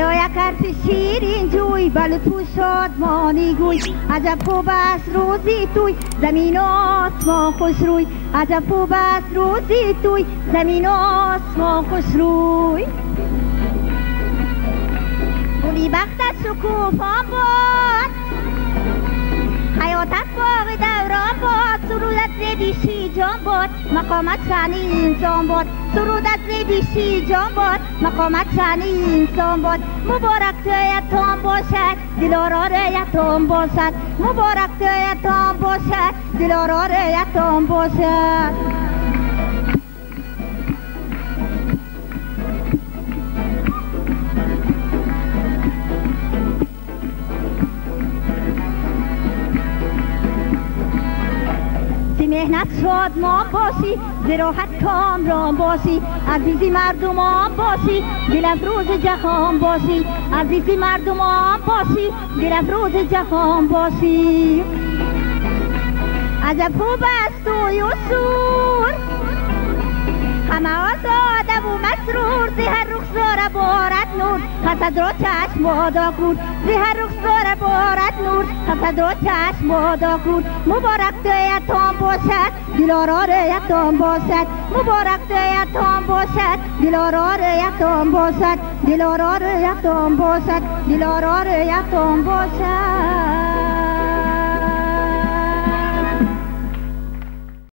دلا یک حرف شیرین جوی بلو تو شادمانی گوی عجب خوب است روزی توی زمین و آسمان خوش روی عجب خوب است روزی توی زمین و آسمان خوش روی گلی بختت شکوفان باد حیاتت باغ دوران باد سرودت زیدیشی جان باد مقامت شعنی انسان باد سرودت زیدیشی جان باد مقامت شعنی انسان باد مبارک تو یتام باشد دلارار یتام باشد مبارک تو یتام باشد دلارار یتام باشد مهنت شادمان باشی زراحت کامران باشی عزیزی مردمان باشی دل افروز جهان باشی عزیزی مردمان باشی دل افروز جهان باشی عجب خوب است توی و سور همه آزاده و مسرور زهر رخسار بارد نور حسد را چشم بادا کن زهر رخسار بارد نور حسد را چشم بادا کن مبارک تو یتام باشد دلارار یتام باشد مبارک تو یتام باشد دلارار یتام باشد دلارار یتام باشد دلارار یتام باشد